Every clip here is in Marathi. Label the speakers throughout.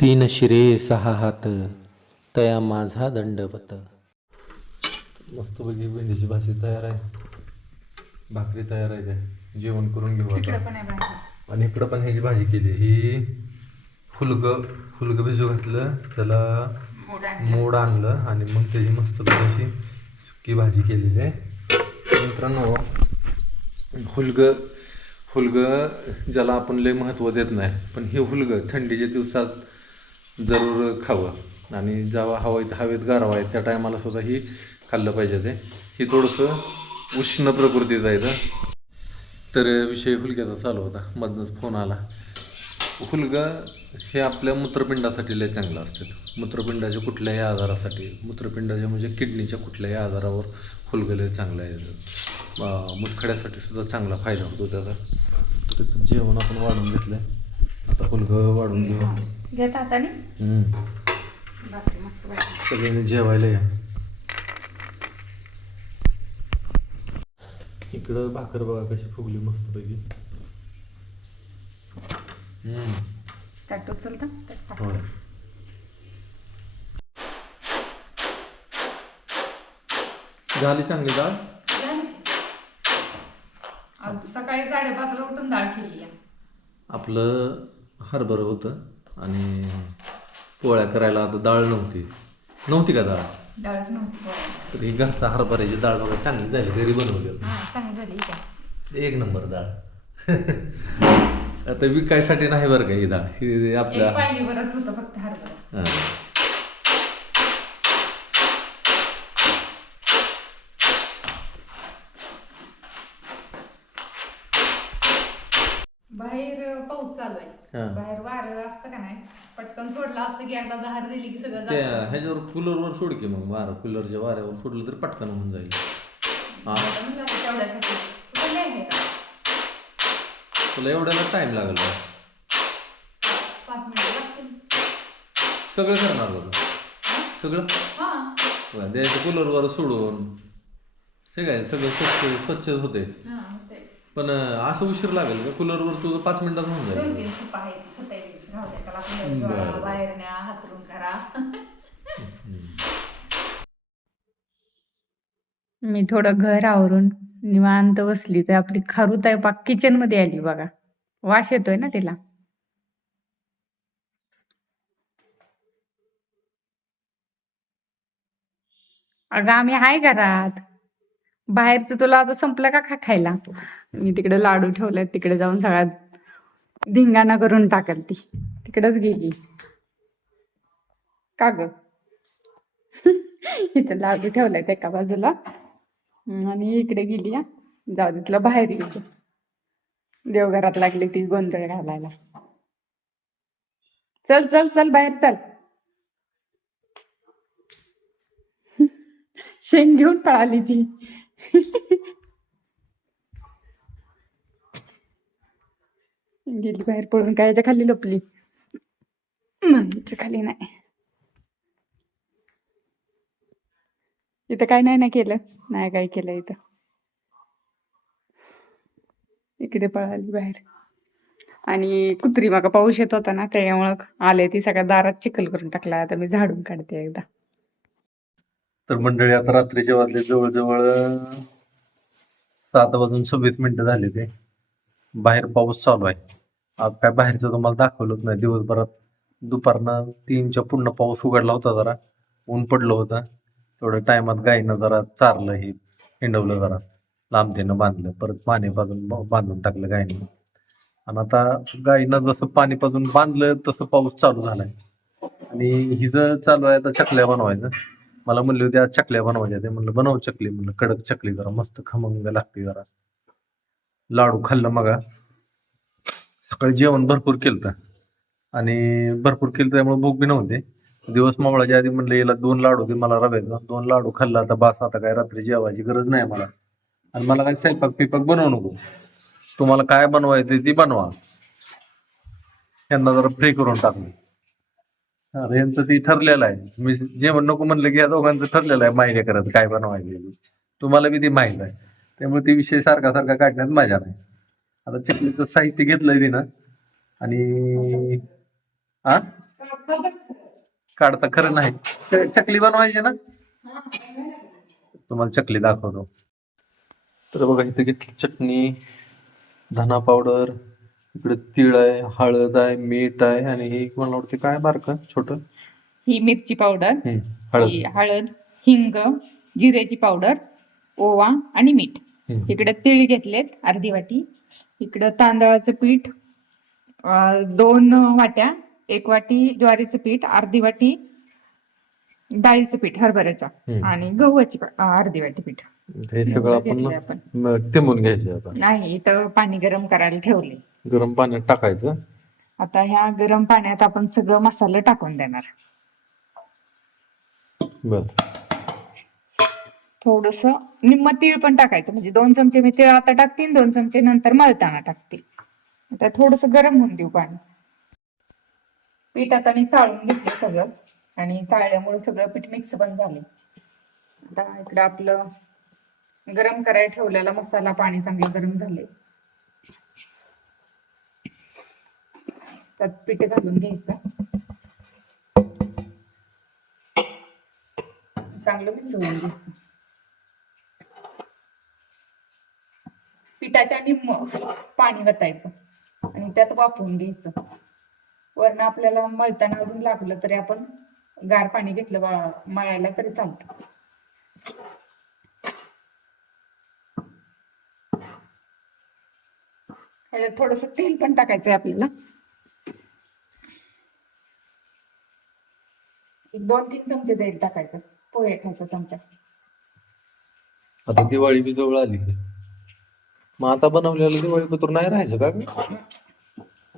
Speaker 1: तीन शिरे सहा हात तया माझा दंडवत. मस्तपैकी भेंडीची भाजी तयार आहे. भाकरी तयार आहे त्या. जेवण करून घेऊ आता. आणि इकडं पण ह्याची भाजी केली. ही फुलगं फुलगं भिजू घातलं त्याला
Speaker 2: मोड आणलं.
Speaker 1: आणि मग त्याची मस्त अशी सुकी भाजी केलेली आहे. मित्रांनो हुलगं हुलगं ज्याला आपण लय महत्त्व देत नाही पण हे हुलगं थंडीच्या दिवसात जरूर खावं. आणि जेव्हा हवेत हवेत गारवा आहे त्या टायमाला सुद्धा ही खाल्लं पाहिजे ते. ही थोडंसं उष्ण प्रकृतीचं आहे तर विषय हुलग्याचा चालू होता. मधनंच फोन आला. हुलगा हे आपल्या मूत्रपिंडासाठी लय चांगलं असतं. मूत्रपिंडाच्या कुठल्याही आजारासाठी मूत्रपिंडाच्या म्हणजे किडनीच्या कुठल्याही आजारावर हुलगं लय चांगलं आहे मुतखड्यासाठी सुद्धा चांगला फायदा होतो त्याचा. तर जेवण आपण वाढून घेतलं हुलगं वाढून घेऊ
Speaker 2: घेत हाताने
Speaker 1: हम्म.
Speaker 2: भाकरी मस्त भाजी
Speaker 1: सगळ्यांनी जेवायला या. इकडं भाकर बघा कशी फुगली मस्तपैकी. हम्म.
Speaker 2: त्यात उचलता.
Speaker 1: होय. झाली चांगली डाळ.
Speaker 2: आज सकाळी साडेपाचला उठून डाळ केली.
Speaker 1: आपलं हरभरं होतं. आणि पोळ्या करायला आता डाळ नव्हती. नव्हती का डाळ?
Speaker 2: नव्हती पोळ्याला.
Speaker 1: तर ही घरचा हरभऱ्याची डाळ बघा चांगली झाली घरी बनवली.
Speaker 2: हा चांगली झाली ही काय
Speaker 1: एक नंबर डाळ. आता विकायसाठी नाही बरं का ही डाळ? ही आपल्या
Speaker 2: एक बरंच होतं फक्त हरभरा
Speaker 1: हां.
Speaker 2: बाहेर पाऊस चालू आहे
Speaker 1: हा.
Speaker 2: बाहेर वारं असतं का नाही पटकन सोडलं असतं की एकदा जहार दिली की सगळं
Speaker 1: त्या
Speaker 2: जातं.
Speaker 1: ह्याच्यावर कूलरवर सोड की मग वारं कूलरच्या वाऱ्यावर सोडलं तर पटकन होऊन जाईल. हा.
Speaker 2: आता म्हणलं आता तेवढ्यासाठी तुला लय आहे का?
Speaker 1: तुला एवढ्याला टाइम लागेल का?
Speaker 2: पाच मिनिटं लागतील.
Speaker 1: सगळं करणार बघा. सगळं?
Speaker 2: हा.
Speaker 1: बघा, द्यायचं कूलरवर सोडून. हे काय सगळं स्वच्छ स्वच्छ होते
Speaker 2: हा.
Speaker 1: पण असं उशीर लागेल का? कूलरवर तुझं पाच मिनिटात होऊन
Speaker 2: दोन
Speaker 1: जाईल
Speaker 2: तीन सूप आहेत फुटायचे राहू द्या त्याला
Speaker 1: बरं.
Speaker 2: आपल्याला बाहेर न्या हातरून करा. मी थोडं घर आवरून निवांत बसली तर आपली खारुताई पाक किचनमध्ये आली बघा. वास येतोय ना तिला. अगं आम्ही आहे घरात. बाहेरचं तुला आता संपलं का खा खायला? मी तिकडे लाडू ठेवले तिकडे जाऊन सगळ्यात धिंगाणा करून टाकल ती. तिकडेच गेली. का ग? इथं लाडू ठेवलाय एका बाजूला. आणि इकडे गेली जाऊ तिथलं बाहेर गेली देवघरात लागली ती गोंधळ घालायला. चल चल चल बाहेर चल. शेंग घेऊन पळाली ती. गेली बाहेर पळून काय याच्या खाली लपली. खाली नाही. इथं काय नाही ना केलं. नाही काय केलं इथं. इकडे पळाली बाहेर. आणि कुत्री मागा पाऊस येत होता ना त्यामुळं आले ती सगळ्या दारात चिखल करून टाकला. आता मी झाडून काढते एकदा.
Speaker 1: तर मंडळी आता रात्रीचे वाजले जवळजवळ सात वाजून सव्वीस मिनिटं झाले ते. बाहेर पाऊस चालू आहे. आज काय बाहेरचं तुम्हाला दाखवलंच नाही. दिवसभरात दुपारनं तीनच्या पूर्ण पाऊस उघडला होता जरा. ऊन पडलं होतं. थोड्या टायमात गाईनं जरा चारलं हे हिंडवलं जरा. लांबतेनं बांधलं. परत पाणी पाजून बांधून टाकलं गायीनं. आणि आता गाईनं जसं पाणी पाजून बांधलं तसं पाऊस चालू झालाय. आणि हिचं चालू आहे आता चकल्या बनवायचं. मला म्हणली होती आज चकल्या बनवायच्या. ते म्हणलं बनव चकली. म्हणलं कडक चकली जरा. मस्त खमंग लागते जरा. लाडू खाल्लं मगा. सकाळी जेवण भरपूर केलं आणि भरपूर केलं त्यामुळे भूक बी नव्हते. दिवस मावळाच्या आधी म्हणलं याला दोन लाडू दे मला रव्याचं. दोन लाडू खाल्ला आता बास आता काय रात्री जेवायची गरज नाही मला. आणि मला काय स्वयंपाक पिपाक बनवू नको. तुम्हाला काय बनवायचं ती बनवा. यांना जरा फ्री करून टाकलं अरे यांचं ती ठरलेलं आहे. मी जेवण नको म्हणलं की या दोघांचं ठरलेलं आहे माहिती करायचं काय बनवायचं तुम्हाला बी ती माहीत आहे. त्यामुळे ती विषय सारखा सारखा काढण्यात मजा नाही. आता चकलीचं साहित्य घेतलंय तिनं. आणि हा काढता खरं नाही. च- चकली बनवायची ना? तुम्हाला चकली दाखवतो. तर बघा इथे घेतली चटणी धना पावडर इकडे तीळ आहे हळद आहे मीठ आहे आणि हे मला वाटते काय बारक छोट?
Speaker 2: ही मिरची पावडर
Speaker 1: हळद.
Speaker 2: ही हळद हिंग जिऱ्याची पावडर ओवा आणि मीठ.
Speaker 1: हम्म.
Speaker 2: इकडे तीळ घेतलेत अर्धी वाटी. इकडं तांदळाचं पीठ दोन वाट्या एक वाटी ज्वारीचं पीठ अर्धी वाटी डाळीचं पीठ हरभऱ्याच्या. आणि गव्हाची अं, अर्धी वाटी पीठ.
Speaker 1: हे सगळं आपण टिमून घ्यायचे आता.
Speaker 2: नाही इथं पाणी गरम करायला ठेवले
Speaker 1: गरम पाण्यात टाकायचं.
Speaker 2: आता ह्या गरम पाण्यात आपण सगळं मसाले टाकून देणार.
Speaker 1: बर.
Speaker 2: थोडस निम्म तीळ पण टाकायचं. म्हणजे दोन चमचे मी तीळ आता टाकतील दोन चमचे नंतर मळताना टाकतील. आता थोडस गरम होऊन देऊ पाणी. पीठ आता मी चाळून घेतले सगळंच. आणि चाळल्यामुळे सगळं पीठ मिक्स पण झाले आता इकडं आपलं गरम करायला ठेवलेला मसाला पाणी चांगलं गरम झाले त्यात पीठ घालून घ्यायचं. चांगलं मिसळून घ्यायचं. त्याच्या निम्म पाणी वतायचं. आणि त्यात वापरून घ्यायचं. वरनं आपल्याला मळताना अजून लागलं तरी आपण गार पाणी घेतलं मळायला तरी चालतं. थोडस तेल पण टाकायचंय आपल्याला. एक दोन तीन चमचे तेल टाकायचं. पोहे खायचा चमचा.
Speaker 1: आता दिवाळी बी जवळ आली. मग आता बनवलेलं दिवाळी पत्र नाही राहायचं का? ग?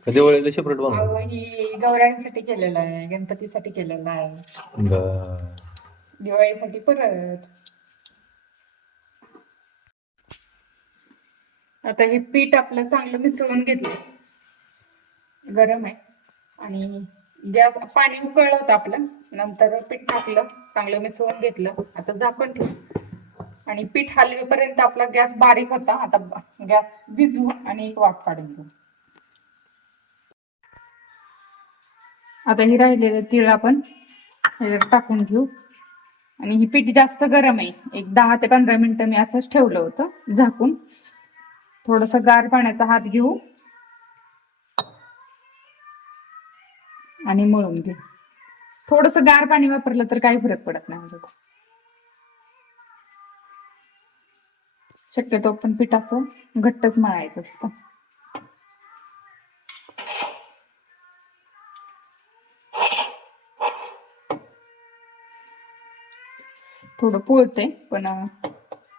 Speaker 1: का दिवाळीला सेपरेट बनव?
Speaker 2: अहो, ही गौराईसाठी केलेलं आहे गणपतीसाठी केलेलं आहे.
Speaker 1: बर.
Speaker 2: दिवाळीसाठी परत. आता हे पीठ आपलं चांगलं मिसळून घेतलं गरम आहे. आणि गॅस पाणी उकळलं होतं आपलं नंतर पीठ टाकलं चांगलं मिसळून घेतलं. आता झाकण ठेव. आणि पीठ हलवेपर्यंत आपला गॅस बारीक होता. आता गॅस भिजवू आणि एक वाफ काढून घेऊ. आता ही राहिलेलं तीळ आपण टाकून घेऊ. आणि ही पीठ जास्त गरम आहे. एक दहा ते पंधरा मिनिटं मी असंच ठेवलं होतं झाकून. थोडस गार पाण्याचा हात घेऊ. आणि मळून घेऊ. थोडस गार पाणी वापरलं तर काही फरक पडत नाही. शक्यतो पण पीठ असं घट्टच मळायचं असतं. थोडं पोळते पण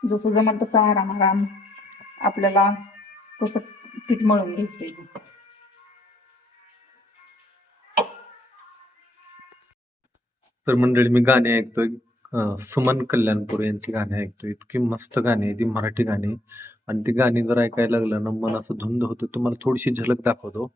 Speaker 2: जसं जमल तसं आराम आराम आपल्याला तसं पीठ मळून घ्यायचं
Speaker 1: तर मंडळी मी गाणे ऐकतोय. सुमन कल्याणपूर यांची गाणी ऐकतोय. इतकी मस्त गाणी आहे ती मराठी गाणी. आणि ती गाणी जर ऐकायला लागलं ना मन असं धुंद होतं. तुम्हाला थोडीशी झलक दाखवतो.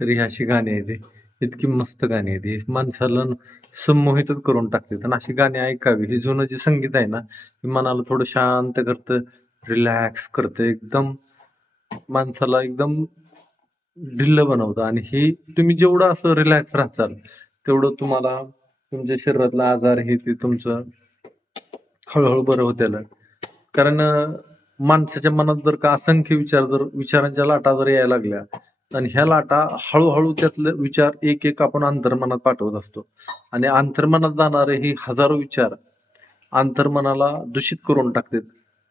Speaker 1: तर ही अशी गाणी आहे ती इतकी मस्त गाणी आहे ती माणसाला संमोहितच करून टाकते आणि अशी गाणी ऐकावी. हे जुनं जे संगीत आहे ना हे मनाला थोडं शांत करतं. रिलॅक्स करतं एकदम माणसाला एकदम ढिल्ल बनवतं. आणि हे तुम्ही जेवढं असं रिलॅक्स राहचाल तेवढं तुम्हाला तुमच्या शरीरातला आजार हे ते तुमचं हळूहळू बरं होत्याला कारण माणसाच्या मनात जर का असंख्य विचार जर विचारांच्या लाटा जर यायला लागल्या आणि ह्या लाटा हळूहळू त्यातले विचार एक एक आपण अंतर्मनात पाठवत असतो. आणि अंतर्मनात जाणारे हे हजारो विचार अंतर्मनाला दूषित करून टाकतात.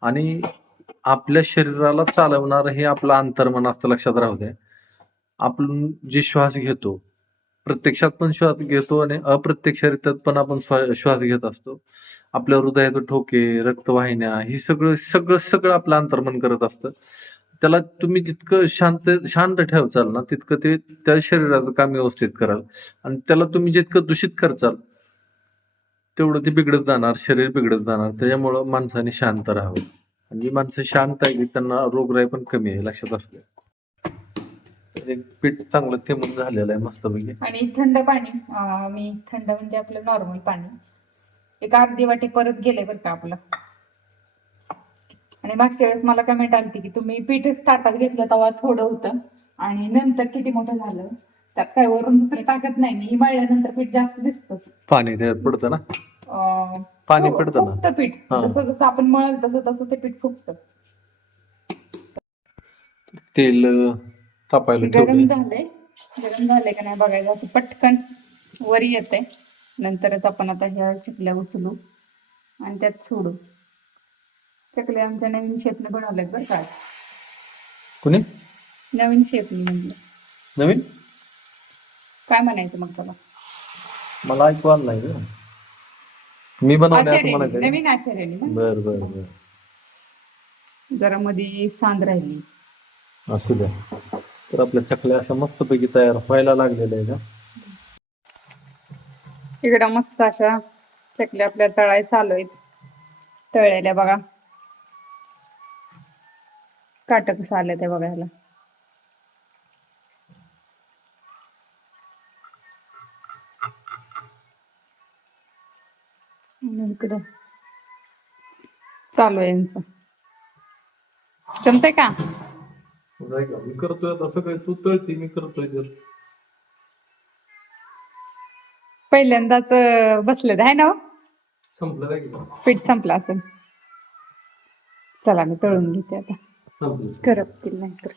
Speaker 1: आणि आपल्या शरीराला चालवणार हे आपलं अंतर्मन असतं लक्षात राहू द्या. आपण जे श्वास घेतो प्रत्यक्षात पण श्वास घेतो आणि अप्रत्यक्षरित्यात पण आपण श्वास घेत असतो. आपल्या हृदयाचे ठोके रक्तवाहिन्या ही सगळं सगळं सगळं आपलं अंतर्मन करत असतं. त्याला तुम्ही जितकं शांत शांत ठेवचाल ना तितकं ते त्या शरीराचं काम व्यवस्थित कराल. आणि त्याला तुम्ही जितकं दूषित करचाल तेवढं ते बिघडत जाणार शरीर बिघडत जाणार. त्याच्यामुळं माणसाने शांत राहावं. जी माणसं शांत आहे त्यांना रोगराई पण कमी आहे लक्षात असलं एक पीठ चांगलं तेमून झालेलं आहे मस्तपैकी
Speaker 2: आणि थंड पाणी अं, मी थंड म्हणजे आपलं नॉर्मल पाणी. एक अर्धी वाटी परत गेले बरं का आपलं. आणि मागच्या वेळेस मला कमेंट आली की तुम्ही पीठ ताटात घेतलं तेव्हा थोडं होतं. आणि नंतर किती मोठं झालं. त्यात काय वरून दुसरं टाकत नाही. मी मळल्यानंतर पीठ जास्त दिसतच.
Speaker 1: पाणी त्याच्यात पडतं ना?
Speaker 2: अं,
Speaker 1: पाणी पडतं ना.
Speaker 2: फुगतं पीठ.
Speaker 1: हा.
Speaker 2: जसं जसं आपण मळल तसं तसं ते पीठ फुगतं.
Speaker 1: तेल अं, तापायला
Speaker 2: गरम
Speaker 1: ठेवलंय.
Speaker 2: झालंय. गरम झालंय का नाही बघायचं असं पटकन. वरी येते नंतरच आपण आता ह्या चकल्या उचलू आणि त्यात सोडू. चकल्या आमच्या नवीन शेपने बनवल्यात बरं का
Speaker 1: कुणी?
Speaker 2: नवीन शेपने म्हणलं
Speaker 1: नवीन?
Speaker 2: काय म्हणायचं मग त्याला?
Speaker 1: मला ऐकू आलं नाही गं. मी बनवले असं
Speaker 2: आचार्याने
Speaker 1: म्हणायचं का?
Speaker 2: नवीन आचार्याने म्हण.
Speaker 1: बर बर बर.
Speaker 2: जरा मध्ये सांद राहिली.
Speaker 1: असू द्या. तर आपल्या चकल्या अशा मस्तपैकी तयार व्हायला लागलेल्या आहे का
Speaker 2: इकडं मस्त अशा चकल्या आपल्या तळाय चालू आहेत. तळलेल्या बघा. काट कसं आलं ते बघायला. इकडं. चालू आहे यांचं. जमतंय का?
Speaker 1: मी करतोय आता सगळं तू तळती मी करतोय जर.
Speaker 2: पहिल्यांदाच बसले आहे ना हो?
Speaker 1: संपलं काय की?
Speaker 2: पीठ संपलं असेल. चला मी तळून घेते आता.
Speaker 1: संपलं.
Speaker 2: करपतील नाही तर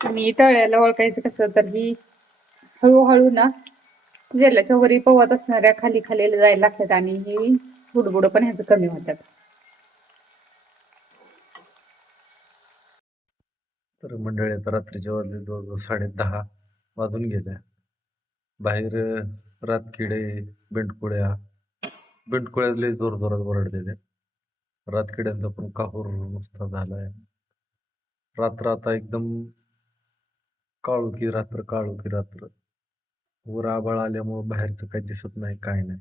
Speaker 2: आणि तळ्याला ओळखायचं कसं तर ही हळूहळू ना जेलाच्या वरी पवत असणाऱ्या खाली खाली जायला लागतात आणि ही बुडबुड पण ह्याचं कमी होतात.
Speaker 1: तर मंडळी आता रात्रीच्या वाजले जवळजवळ साडे दहा वाजून गेल्या बाहेर रातकिडे बेंडकुळ्या बेंडकुळ्या लय जोर जोरात ओरडलेले. रातकिड्यांचा पण काहूर नुसता झालाय. रात्र आता एकदम काळोखी रात्र काळोखी रात्र. वर आबाळ आल्यामुळं बाहेरचं काही दिसत नाही काय नाही.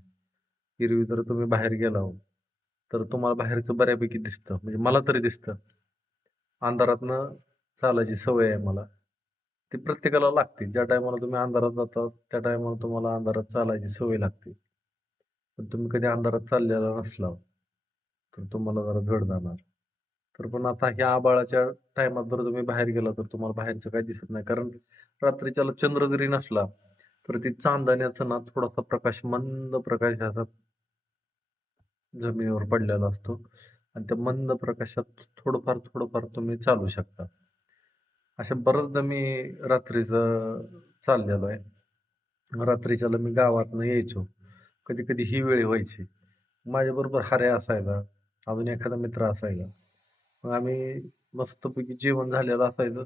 Speaker 1: एरवी जर तुम्ही बाहेर गेला हो तर तुम्हाला बाहेरचं बऱ्यापैकी दिसतं. म्हणजे मला तरी दिसतं. अंधारातनं चालायची सवय आहे मला. ती प्रत्येकाला लागते. ज्या टायमाला तुम्ही अंधारात जाता त्या टायमाला तुम्हाला अंधारात चालायची सवय लागते. पण तुम्ही कधी अंधारात चाललेला नसला तर तुम्हाला जरा जड जाणार. तर पण आता ह्या आबाळाच्या टायमात जर तुम्ही बाहेर गेला तर तुम्हाला बाहेरचं काही दिसत नाही. कारण रात्रीच्याला चंद्र जरी नसला तर ती चांदण्याचा ना थोडासा प्रकाश मंद प्रकाश असा जमिनीवर पडलेला असतो. आणि त्या मंद प्रकाशात थोडंफार थोडंफार तुम्ही चालू शकता. अशा बऱ्याचदा मी रात्रीचं चाललेलो आहे. रात्रीच्याला मी गावातनं यायचो. कधी कधी ही वेळ व्हायची. माझ्याबरोबर हऱ्या असायचा अजून एखादा मित्र असायचा मग आम्ही मस्तपैकी जेवण झालेलं असायचं.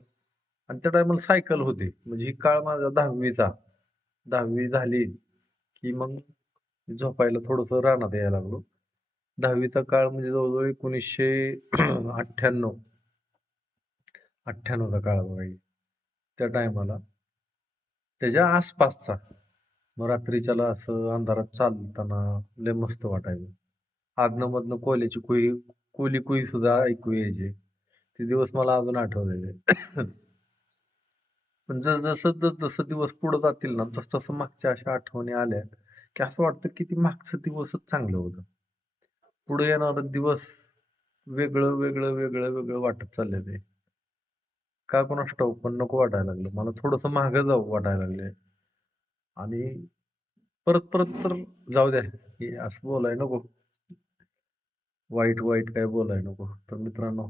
Speaker 1: आणि त्या टायमाला सायकल होती. म्हणजे ही काळ माझा दहावीचा. दहावी झाली की मग झोपायला थोडंसं रानात यायला लागलो. दहावीचा काळ म्हणजे जवळजवळ एकोणीसशे अठ्ठ्याण्णव. अठ्ठ्याण्णवचा काळ बघा त्या टायमाला त्याच्या आसपासचा. मग रात्रीच्याला असं अंधारात चालताना लय मस्त वाटायचं. आदनं मधनं कोल्याची कुई कोली कुई सुद्धा ऐकू यायचे. ते दिवस मला अजून आठवले पण जस जसं जस जसं दिवस पुढे जातील ना तस तसं मागच्या अशा आठवणी आल्या की असं वाटतं की ती मागचं दिवसच चांगलं होतं. पुढे येणार दिवस वेगळं वेगळं वेगळं वेगळं वाटत चाललंय ते. का कोणास ठाऊक पण नको वाटायला लागलं. मला थोडंसं मागं जाऊ वाटायला लागले आणि परत परत तर जाऊ द्या. असं बोलाय नको. वाईट वाईट काय बोलाय नको. तर मित्रांनो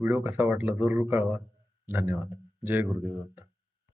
Speaker 1: व्हिडिओ कसा वाटला जरूर कळवा. धन्यवाद. जय गुरुदेव दत्त.